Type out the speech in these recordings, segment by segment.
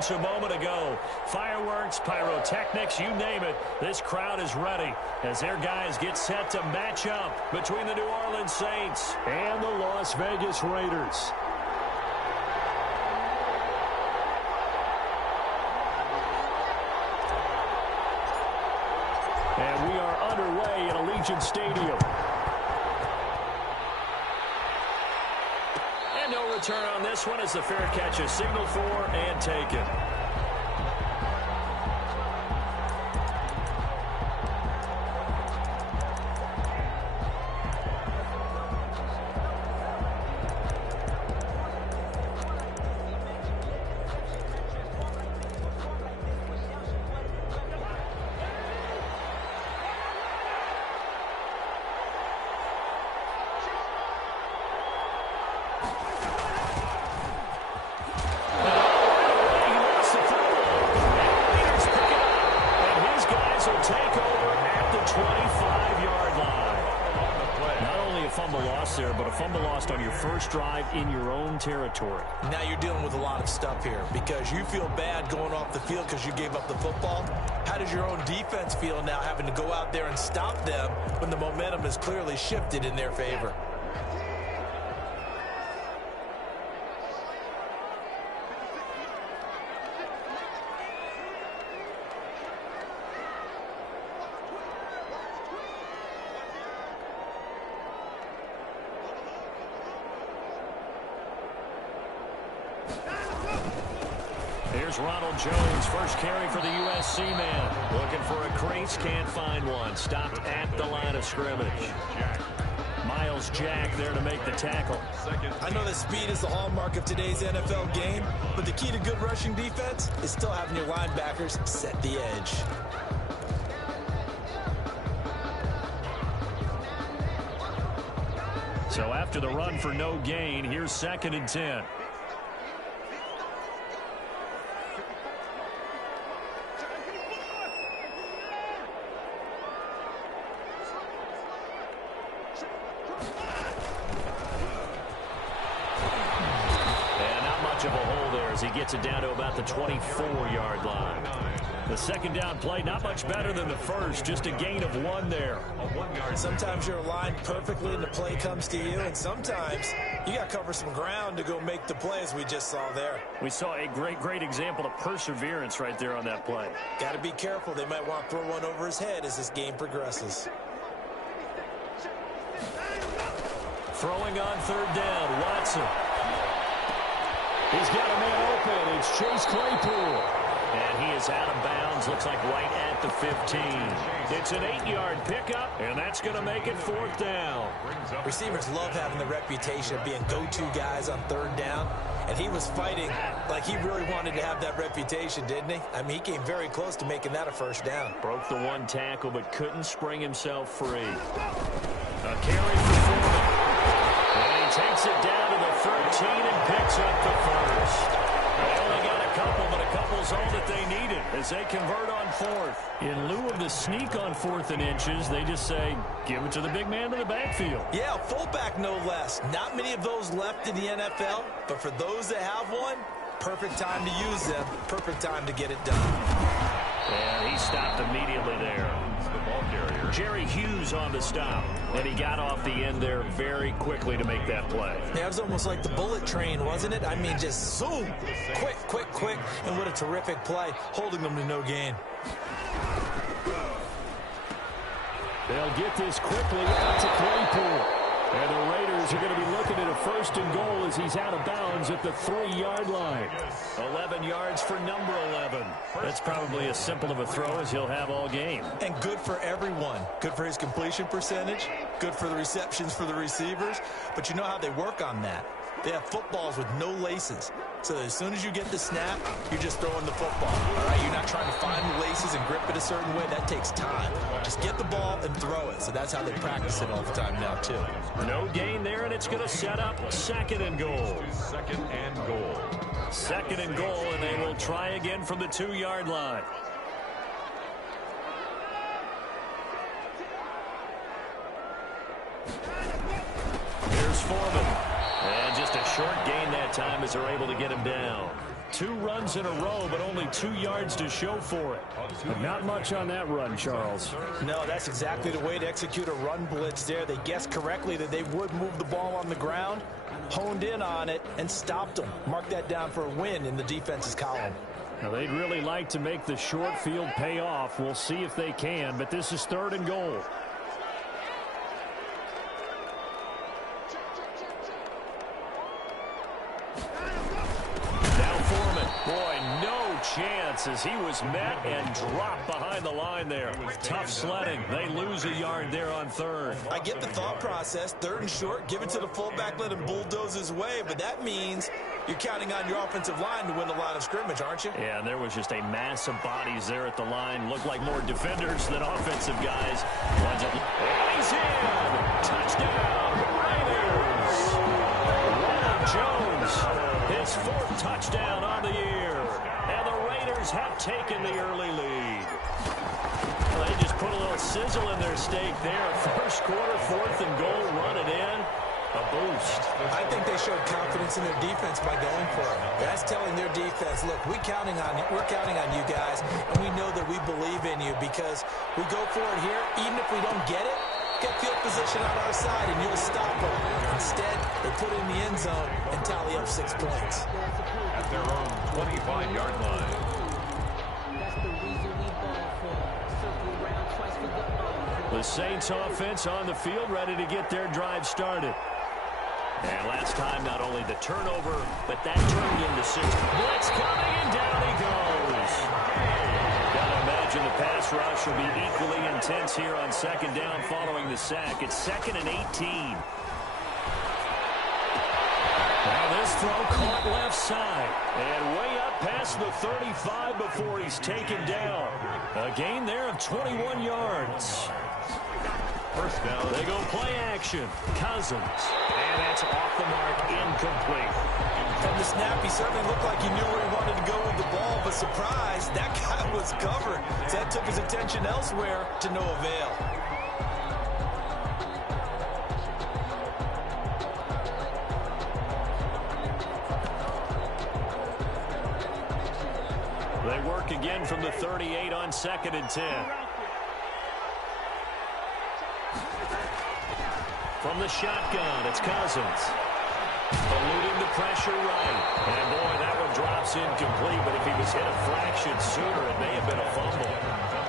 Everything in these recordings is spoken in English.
Saints a moment ago. Fireworks, pyrotechnics, you name it. This crowd is ready as their guys get set to match up between the New Orleans Saints and the Las Vegas Raiders. And we are underway at Allegiant Stadium. And no return on this one as the fair catch is signaled for and taken. Drive in your own territory. Now you're dealing with a lot of stuff here because you feel bad going off the field because you gave up the football. How does your own defense feel now having to go out there and stop them when the momentum is clearly shifted in their favor? Here's Ronald Jones, first carry for the USC man. Looking for a crease, can't find one. Stopped at the line of scrimmage. Miles Jack there to make the tackle. I know that speed is the hallmark of today's NFL game, but the key to good rushing defense is still having your linebackers set the edge. So after the run for no gain, here's 2nd and 10. He gets it down to about the 24-yard line. The second down play, not much better than the first, just a gain of 1 there. Sometimes you're aligned perfectly and the play comes to you, and sometimes you got to cover some ground to go make the play, as we just saw there. We saw a great example of perseverance right there on that play. Got to be careful. They might want to throw one over his head as this game progresses. Throwing on 3rd down, Watson. He's got a man open. It's Chase Claypool. And he is out of bounds. Looks like right at the 15. It's an 8-yard pickup, and that's going to make it 4th down. Receivers love having the reputation of being go-to guys on 3rd down. And he was fighting like he really wanted to have that reputation, didn't he? I mean, he came very close to making that a 1st down. Broke the 1 tackle, but couldn't spring himself free. A carry for Foreman. And he takes it down to the 13 and picks up the 1st. They only got a couple, but a couple's all that they needed as they convert on 4th. In lieu of the sneak on 4th and inches, they just say, give it to the big man in the backfield. Yeah, fullback no less. Not many of those left in the NFL, but for those that have one, perfect time to use them, perfect time to get it done. And he stopped immediately there. Jerry Hughes on the stop, and he got off the end there very quickly to make that play. Yeah, it was almost like the bullet train, wasn't it? I mean, just zoom, quick, and what a terrific play, holding them to no gain. They'll get this quickly out to Claypool. And the Raiders are going to be looking at a 1st and goal as he's out of bounds at the 3-yard line. 11 yards for number 11. That's probably as simple of a throw as he'll have all game. And good for everyone. Good for his completion percentage. Good for the receptions for the receivers. But you know how they work on that. They have footballs with no laces. So as soon as you get the snap, you're just throwing the football. All right, you're not trying to find the laces and grip it a certain way. That takes time. Just get the ball and throw it. So that's how they practice it all the time now, too. No gain there, and it's going to set up 2nd and goal. 2nd and goal. 2nd and goal, and they will try again from the 2-yard line. Here's Foreman. And just a short gain that time as they're able to get him down. 2 runs in a row, but only 2 yards to show for it. But not much on that run, Charles. No, that's exactly the way to execute a run blitz there. They guessed correctly that they would move the ball on the ground, honed in on it, and stopped them. Mark that down for a win in the defense's column. Now, they'd really like to make the short field pay off. We'll see if they can, but this is 3rd and goal. Chance as he was met and dropped behind the line there. Tough sledding. They lose a yard there on 3rd. I get the thought process. 3rd and short, give it to the fullback, let him bulldoze his way, but that means you're counting on your offensive line to win the line of scrimmage, aren't you? Yeah, and there was just a mass of bodies there at the line. Looked like more defenders than offensive guys. He's in! Touchdown, Raiders! Ronald Jones, his 4th touchdown on the year. And the Raiders have taken the early lead. Well, they just put a little sizzle in their steak there. 1st quarter, 4th and goal, run it in. A boost. I think they showed confidence in their defense by going for it. That's telling their defense, look, we're counting on you guys, and we know that we believe in you because we go for it here. Even if we don't get it, get field position on our side, and you'll stop them. Instead, they put it in the end zone and tally up 6 points. At their own 25-yard line. The Saints offense on the field, ready to get their drive started. And last time, not only the turnover, but that turned into 6. Blitz coming, and down he goes. Gotta imagine the pass rush will be equally intense here on 2nd down following the sack. It's 2nd and 18. Now this throw caught left side. And way up past the 35 before he's taken down. A gain there of 21 yards. 1st down. They go play action. Cousins. And that's off the mark, incomplete. From the snap, he certainly looked like he knew where he wanted to go with the ball, but surprise, that guy was covered. So that took his attention elsewhere to no avail. They work again from the 38 on 2nd and 10. From the shotgun, it's Cousins. Eluding the pressure right. And boy, that one drops incomplete, but if he was hit a fraction sooner, it may have been a fumble.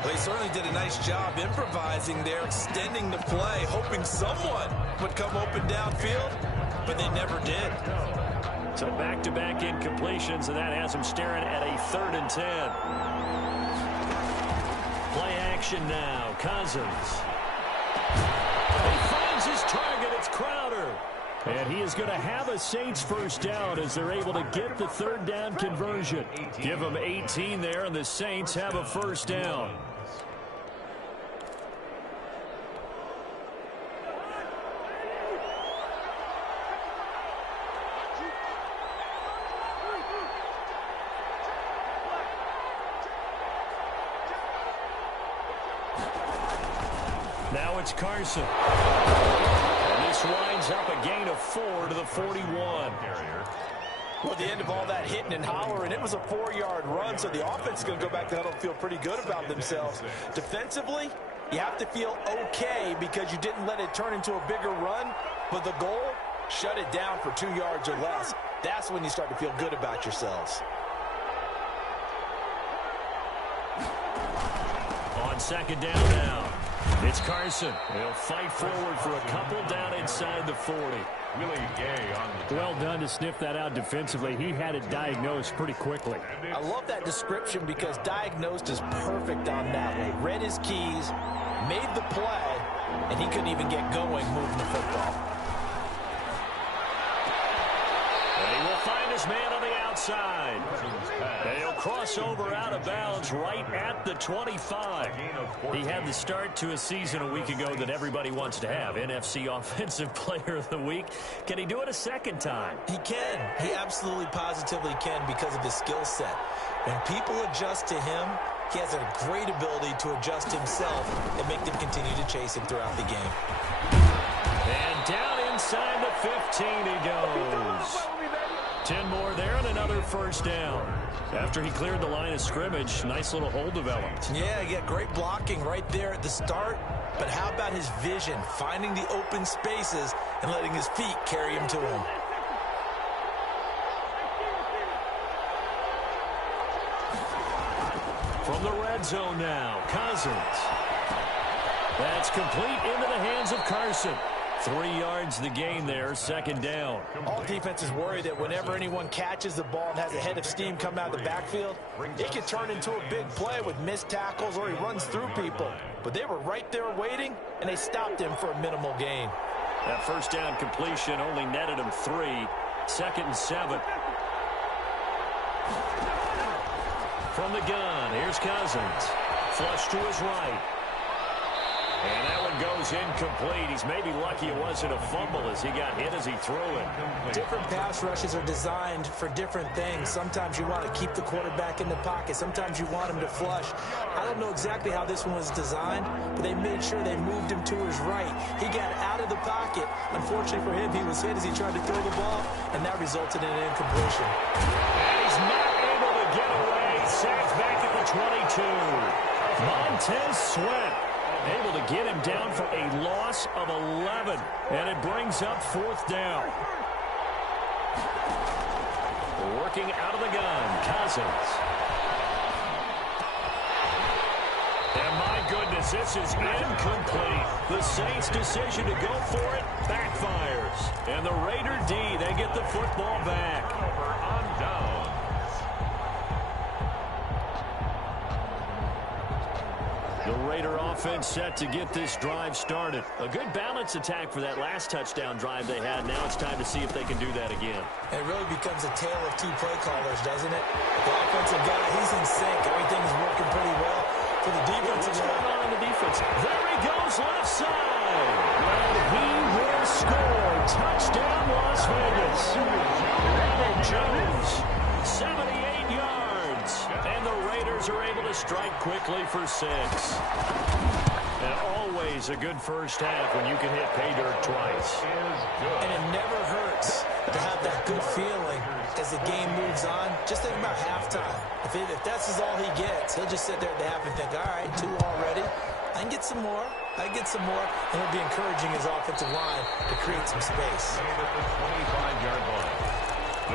They certainly did a nice job improvising there, extending the play, hoping someone would come open downfield, but they never did. So back-to-back incompletions, and that has him staring at a 3rd and 10. Play action now, Cousins. He finds his target, it's Crowder. And he is going to have a Saints 1st down as they're able to get the 3rd down conversion. Give them 18 there, and the Saints have a 1st down. Now it's Carson. And this winds up a gain of 4 to the 41. Well, at the end of all that hitting and hollering, it was a 4-yard run, so the offense is going to go back to huddle and feel pretty good about themselves. Defensively, you have to feel okay because you didn't let it turn into a bigger run, but the goal, shut it down for 2 yards or less. That's when you start to feel good about yourselves. On 2nd down now, it's Carson. He'll fight forward for a couple down inside the 40. Willie Gay on the Well done to sniff that out defensively. He had it diagnosed pretty quickly. I love that description because diagnosed is perfect on that one. Read his keys, made the play, and he couldn't even get going moving the football. And he will find his man on the outside. And he'll cross over out of bounds right at the 25. He had the start to a season a week ago that everybody wants to have. NFC Offensive Player of the Week. Can he do it a second time? He can. He absolutely positively can because of his skill set. When people adjust to him, he has a great ability to adjust himself and make them continue to chase him throughout the game. And down inside the 15 he goes. 10 more there and another first down. After he cleared the line of scrimmage, nice little hole developed. Yeah, great blocking right there at the start. But how about his vision, finding the open spaces and letting his feet carry him to him? From the red zone now, Cousins. That's complete into the hands of Carson. 3 yards the gain there, second down. All defenses worry that whenever anyone catches the ball and has a head of steam come out of the backfield, it can turn into a big play with missed tackles or he runs through people. But they were right there waiting, and they stopped him for a minimal gain. That first down completion only netted him 3. 2nd and 7. From the gun, here's Cousins. Flush to his right. And that one goes incomplete. He's maybe lucky it wasn't a fumble as he got hit as he threw it. Different pass rushes are designed for different things. Sometimes you want to keep the quarterback in the pocket. Sometimes you want him to flush. I don't know exactly how this one was designed, but they made sure they moved him to his right. He got out of the pocket. Unfortunately for him, he was hit as he tried to throw the ball, and that resulted in an incompletion. And he's not able to get away. Sacked back at the 22. Montez Sweat able to get him down for a loss of 11. And it brings up 4th down. Working out of the gun, Cousins. And my goodness, this is incomplete. The Saints' decision to go for it backfires. And the Raider D, they get the football back. On downs. The Raider offense set to get this drive started. A good balance attack for that last touchdown drive they had. Now it's time to see if they can do that again. It really becomes a tale of 2 play callers, doesn't it? The offensive guy, he's in sync. Everything's working pretty well. For the defensive What's going on in the defense? There he goes, left side. And he will score. Touchdown, Las Vegas. Ronald Jones, 78 yards. And the Raiders are able to strike quickly for 6. And always a good first half when you can hit pay dirt twice. And it never hurts to have that good feeling as the game moves on. Just think about halftime. If that's all he gets, he'll just sit there at the half and think, all right, 2 already. I can get some more. I can get some more. And he'll be encouraging his offensive line to create some space. At the 25-yard line.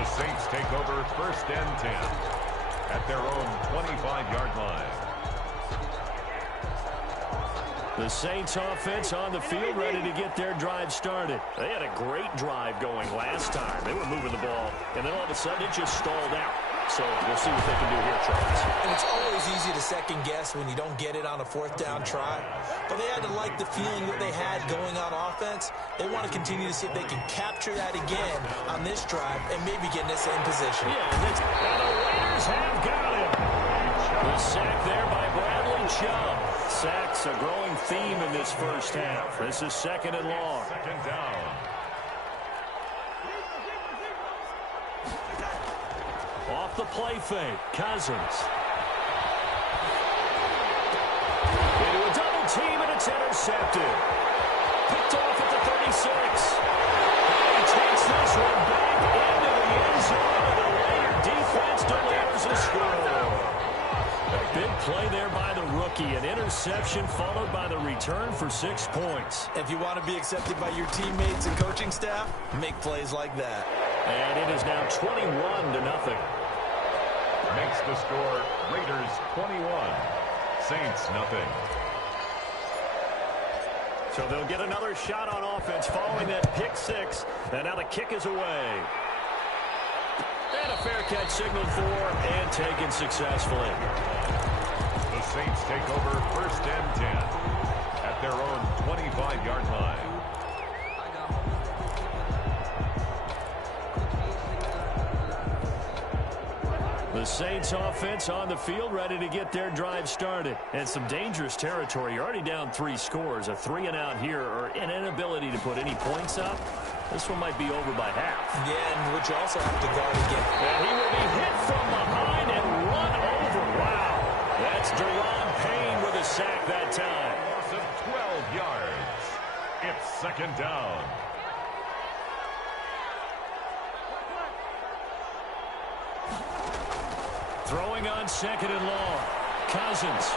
The Saints take over 1st and 10 at their own 25-yard line. The Saints offense on the field ready to get their drive started. They had a great drive going last time. They were moving the ball, and then all of a sudden it just stalled out. So we'll see what they can do here, Charles. And it's always easy to second guess when you don't get it on a 4th down try. But they had to like the feeling that they had going on offense. They want to continue to see if they can capture that again on this drive and maybe get in the same position. Yeah, and the Raiders have got him. The sack there by Bradley Chubb. Sacks a growing theme in this first half. This is 2nd and long. 2nd down. Off the play fake, Cousins. Into a double team, and it's intercepted. Picked off at the 36. And he takes this one back into the end zone, and the Raider defense delivers a score. A big play there by the rookie. An interception followed by the return for 6 points. If you want to be accepted by your teammates and coaching staff, make plays like that. And it is now 21-0. Makes the score Raiders 21, Saints nothing. So they'll get another shot on offense following that pick 6. And now the kick is away. And a fair catch signaled for and taken successfully. The Saints take over 1st and 10 at their own 25-yard line. The Saints offense on the field ready to get their drive started. And some dangerous territory. You're already down 3 scores. A 3-and-out here or an inability to put any points up. This one might be over by half. Yeah, and what you also have to guard again. And he will be hit from behind and run over. Wow. That's Deron Payne with a sack that time. Loss of 12 yards. It's 2nd down. Throwing on second and long. Cousins.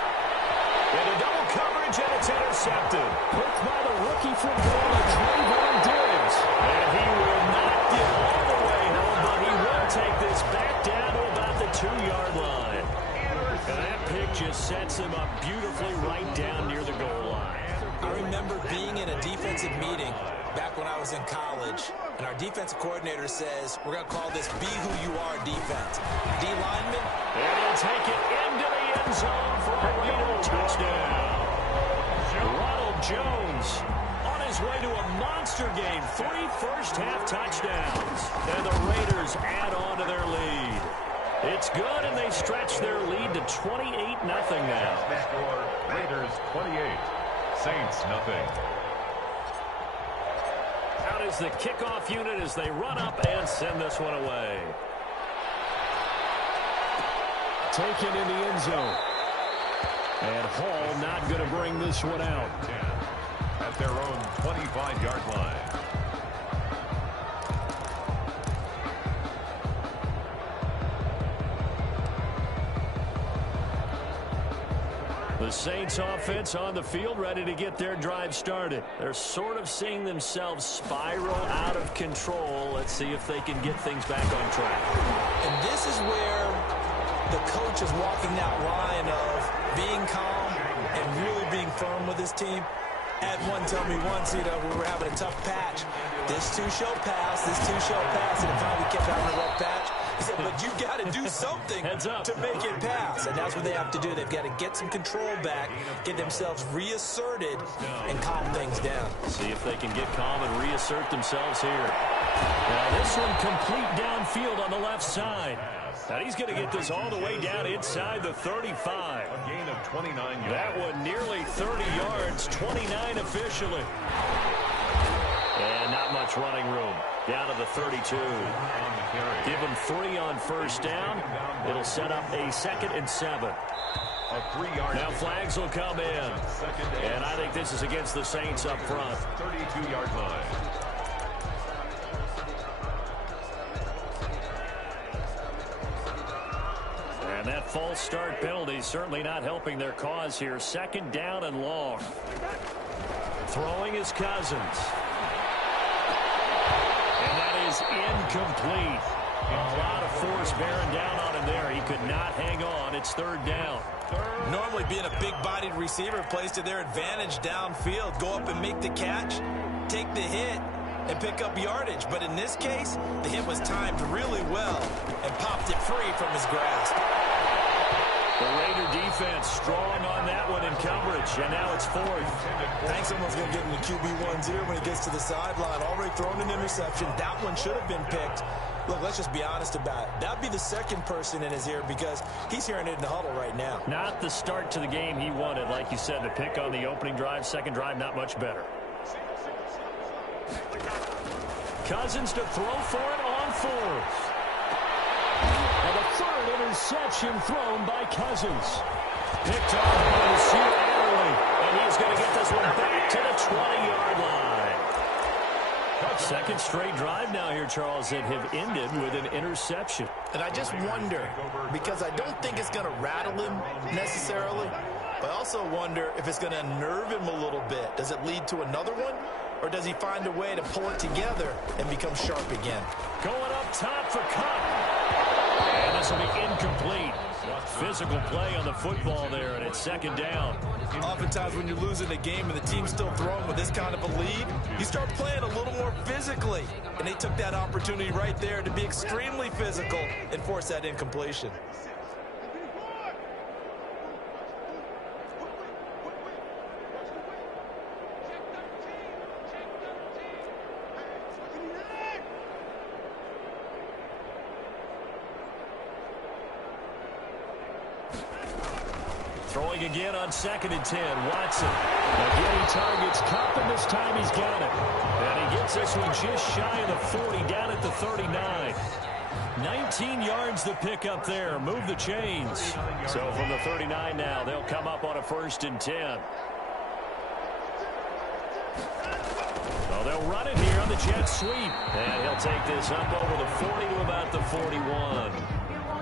Into double coverage, and it's intercepted. Picked by the rookie from Florida, Trayvon Diggs. And he will not get all the way home, but he will take this back down to about the 2-yard line. And that pick just sets him up beautifully right down near the goal line. I remember being in a defensive meeting back when I was in college, and our defensive coordinator says, we're going to call this Be Who You Are defense. D lineman. And he'll take it into the end zone for a Raider touchdown. Ronald Jones on his way to a monster game. 3 first-half touchdowns. And the Raiders add on to their lead. It's good, and they stretch their lead to 28-0 now. Score, Raiders 28, Saints nothing. Out is the kickoff unit as they run up and send this one away. Taken in the end zone. And Hall not going to bring this one out. 10 at their own 25-yard line. The Saints offense on the field, ready to get their drive started. They're sort of seeing themselves spiral out of control. Let's see if they can get things back on track. And this is where the coach is walking that line of being calm and really being firm with his team. Had one tell me once, we were having a tough patch. This too shall pass, this too shall pass. And finally we kept having a rough patch. He said, but you've got to do something to make it pass. And that's what they have to do. They've got to get some control back, get themselves reasserted, and calm things down. See if they can get calm and reassert themselves here. Now this one complete downfield on the left side. Now he's going to get this all the way down inside the 35. A gain of 29 yards. That one nearly 30 yards, 29 officially. And not much running room. Down to the 32. Give him 3 on first down. It'll set up a 2nd and 7. A 3-yard. Now flags will come in. And I think this is against the Saints up front. 32-yard line. And that false start penalty certainly not helping their cause here. 2nd down and long. Throwing is Cousins. And that is incomplete. A lot of force bearing down on him there. He could not hang on. It's 3rd down. Normally being a big-bodied receiver plays to their advantage downfield. Go up and make the catch, take the hit, and pick up yardage. But in this case, the hit was timed really well and popped it free from his grasp. The Raider defense strong on that one in coverage, and now it's 4th. Think someone's going to get in the QB1 here when he gets to the sideline. Already thrown an interception. That one should have been picked. Look, let's just be honest about it. That'd be the second person in his ear because he's hearing it in the huddle right now. Not the start to the game he wanted. Like you said, the pick on the opening drive, second drive, not much better. Cousins to throw for it on 4th. And the 3rd interception thrown by Cousins. Picked off by Rasheed Adderley. And he's going to get this one back to the 20-yard line. 2nd straight drive now here, Charles, that have ended with an interception. And I just wonder, because I don't think it's going to rattle him necessarily, but I also wonder if it's going to unnerve him a little bit. Does it lead to another one? Or does he find a way to pull it together and become sharp again? Going up top for Cup. And this will be incomplete. Physical play on the football there, and it's 2nd down. Oftentimes when you're losing a game and the team's still throwing with this kind of a lead, you start playing a little more physically. And they took that opportunity right there to be extremely physical and force that incompletion. Throwing again on 2nd and 10. Watson. Again, he targets Cup, and this time he's got it. And he gets this one just shy of the 40, down at the 39. 19 yards to pick up there. Move the chains. So from the 39 now, they'll come up on a 1st and 10. Well, they'll run it here on the jet sweep. And he'll take this up over the 40 to about the 41.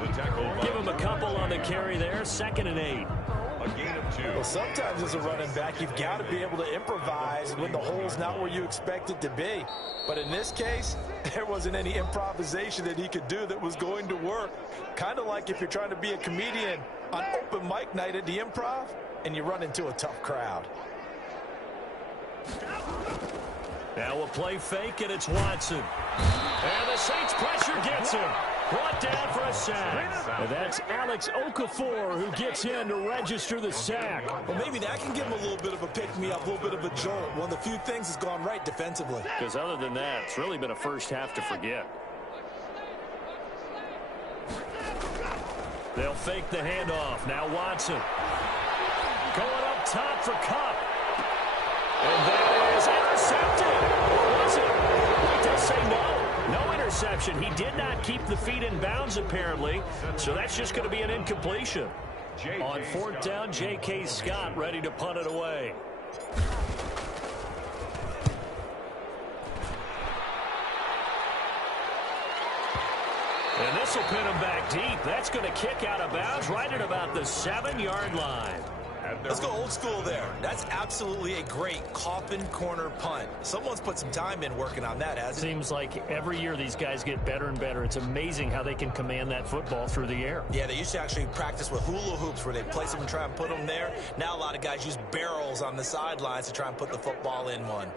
The tackle by Give him a couple on the carry there. 2nd and 8. a gain of 2. Well, sometimes as a running back, you've got to be able to improvise when the hole's not where you expect it to be. But in this case, there wasn't any improvisation that he could do that was going to work. Kind of like if you're trying to be a comedian on open mic night at the Improv and you run into a tough crowd. Now a play fake, and it's Watson. And the Saints pressure gets him. Brought down for a sack. And that's Alex Okafor who gets in to register the sack. Well, maybe that can give him a little bit of a pick-me-up, a little bit of a jolt. One of the few things that's gone right defensively. Because other than that, it's really been a first half to forget. They'll fake the handoff. Now Watson. Going up top for Cup. And that is intercepted. Or was it? It does say no. No interception. He did not keep the feet in bounds, apparently. So that's just going to be an incompletion. On 4th down, J.K. Scott ready to punt it away. And this will pin him back deep. That's going to kick out of bounds right at about the 7-yard line. Let's go old school there. That's absolutely a great coffin corner punt. Someone's put some time in working on that, hasn't it? Seems like every year these guys get better and better. It's amazing how they can command that football through the air. Yeah, they used to actually practice with hula hoops where they place them and try and put them there. Now a lot of guys use barrels on the sidelines to try and put the football in one.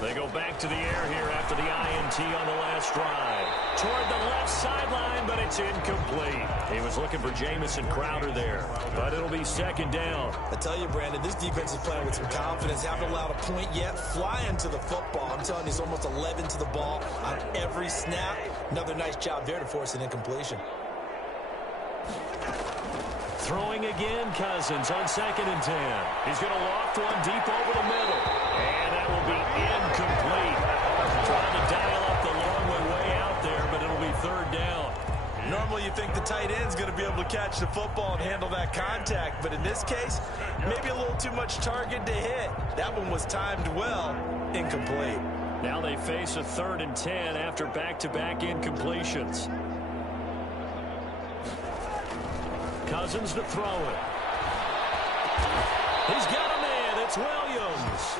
They go back to the air here after the INT on the last drive. Toward the left sideline, but it's incomplete. He was looking for Jamison Crowder there, but it'll be 2nd down. I tell you, Brandon, this defense is playing with some confidence. Haven't allowed a point yet. Flying to the football. I'm telling you, it's almost 11 to the ball on every snap. Another nice job there to force an incompletion. Throwing again, Cousins on 2nd and 10. He's going to loft one deep over the middle. And that will be incomplete. Trying to dial up the long way out there, but it'll be 3rd down. Normally you think the tight end's going to be able to catch the football and handle that contact, but in this case, maybe a little too much target to hit. That one was timed well, incomplete. Now they face a 3rd and 10 after back-to-back incompletions. Cousins to throw it. He's got a man. It's Williams.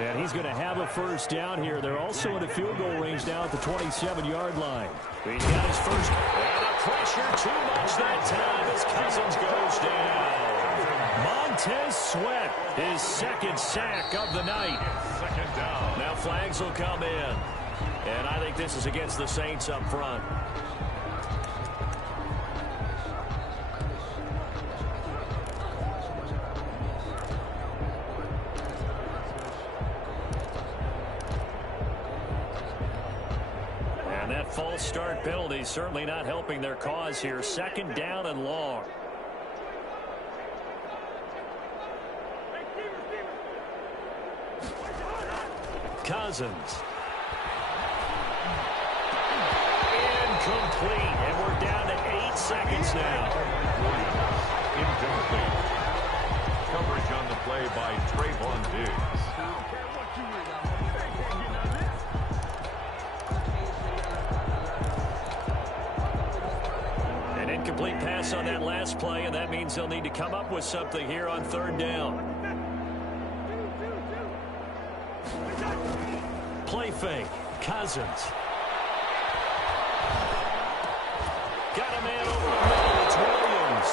And he's going to have a 1st down here. They're also in a field goal range now at the 27-yard line. He's got his first. And the pressure too much that time as Cousins goes down. Montez Sweat, his 2nd sack of the night. 2nd down. Now flags will come in. And I think this is against the Saints up front. That false start penalty certainly not helping their cause here. 2nd down and long. Cousins. Incomplete. And we're down to 8 seconds now. Incomplete. Coverage on the play by Trayvon Diggs. Incomplete pass on that last play, and that means they'll need to come up with something here on 3rd down. Play fake. Cousins. Got a man over the middle. It's Williams.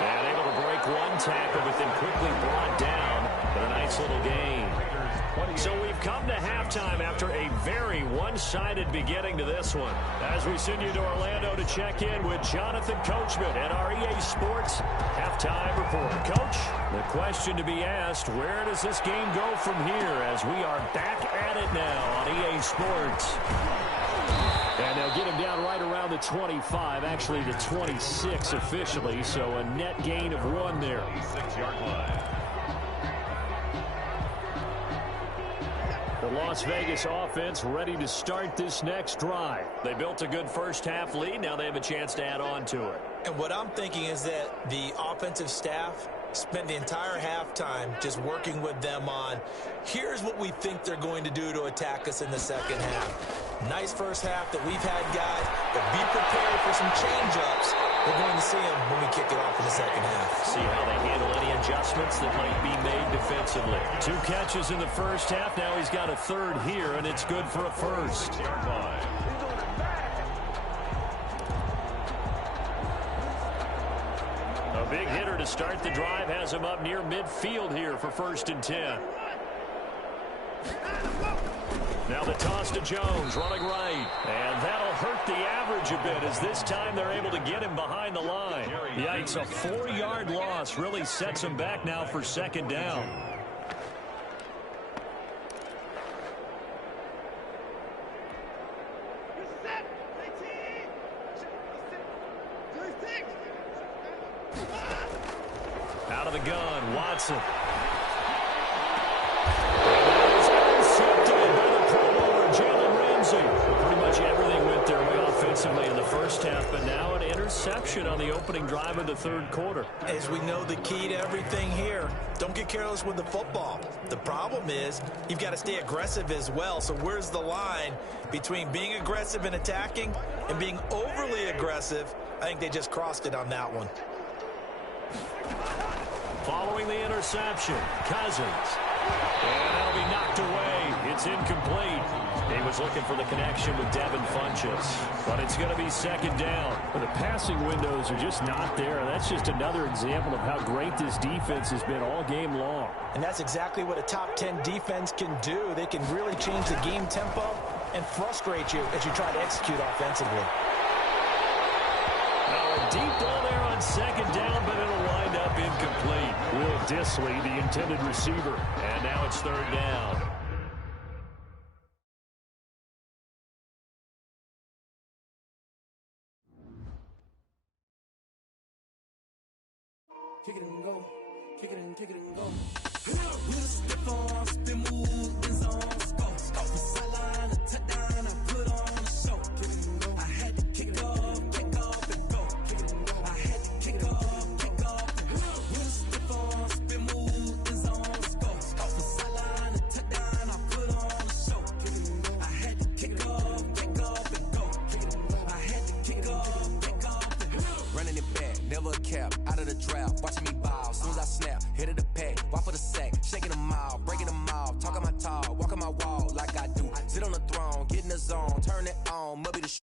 And able to break one tackle, but then quickly brought down. But a nice little gain. So we've come to halftime after a very one-sided beginning to this one. As we send you to Orlando to check in with Jonathan Coachman at our EA Sports Halftime Report. Coach, the question to be asked, where does this game go from here as we are back at it now on EA Sports? And they'll get him down right around the 25, actually the 26 officially, so a net gain of 1 there. 6-yard line. The Las Vegas offense ready to start this next drive. They built a good first half lead. Now they have a chance to add on to it. And what I'm thinking is that the offensive staff spent the entire halftime just working with them on, here's what we think they're going to do to attack us in the second half. Nice first half that we've had, guys, but be prepared for some change-ups. We're going to see them when we kick it off in the second half. See how they handle any adjustments that might be made defensively. 2 catches in the first half. Now he's got a third here, and it's good for a first. A big hitter to start the drive has him up near midfield here for 1st and 10. Now the toss to Jones, running right. And that'll hurt the average a bit as this time they're able to get him behind the line. Yikes, a 4-yard loss really sets him back now for 2nd down. Out of the gun, Watson. Pretty much everything went their way offensively in the first half, but now an interception on the opening drive of the 3rd quarter. As we know, the key to everything here, don't get careless with the football. The problem is you've got to stay aggressive as well. So where's the line between being aggressive and attacking and being overly aggressive? I think they just crossed it on that one. Following the interception, Cousins. And that'll be knocked away. It's incomplete. He was looking for the connection with Devin Funchess, but it's going to be 2nd down. Well, the passing windows are just not there. That's just another example of how great this defense has been all game long. And that's exactly what a top 10 defense can do. They can really change the game tempo and frustrate you as you try to execute offensively. Now a deep ball there on 2nd down, but it'll wind up incomplete. Will Disley, the intended receiver. And now it's 3rd down. Kick it and go. Kick it and go. We'll step on, spin, move, in zone, go. Off the sideline, a touchdown, I put on a show. Kick it and go. I had to kick off and go. Kick it and go. I had to kick off and go. We'll step on, spin, move, in zone, go. Off the sideline, a touchdown, I put on a show. Kick it and go. I had to kick off and go. Kick it and go. I had to kick off and go. Running it back, never a cap, out of the draft, watching me bow, soon as I snap, hit of the pack, walk for the sack, shaking them out, breaking them out, talking my talk, walking my wall like I do, sit on the throne, get in the zone, turn it on, must be the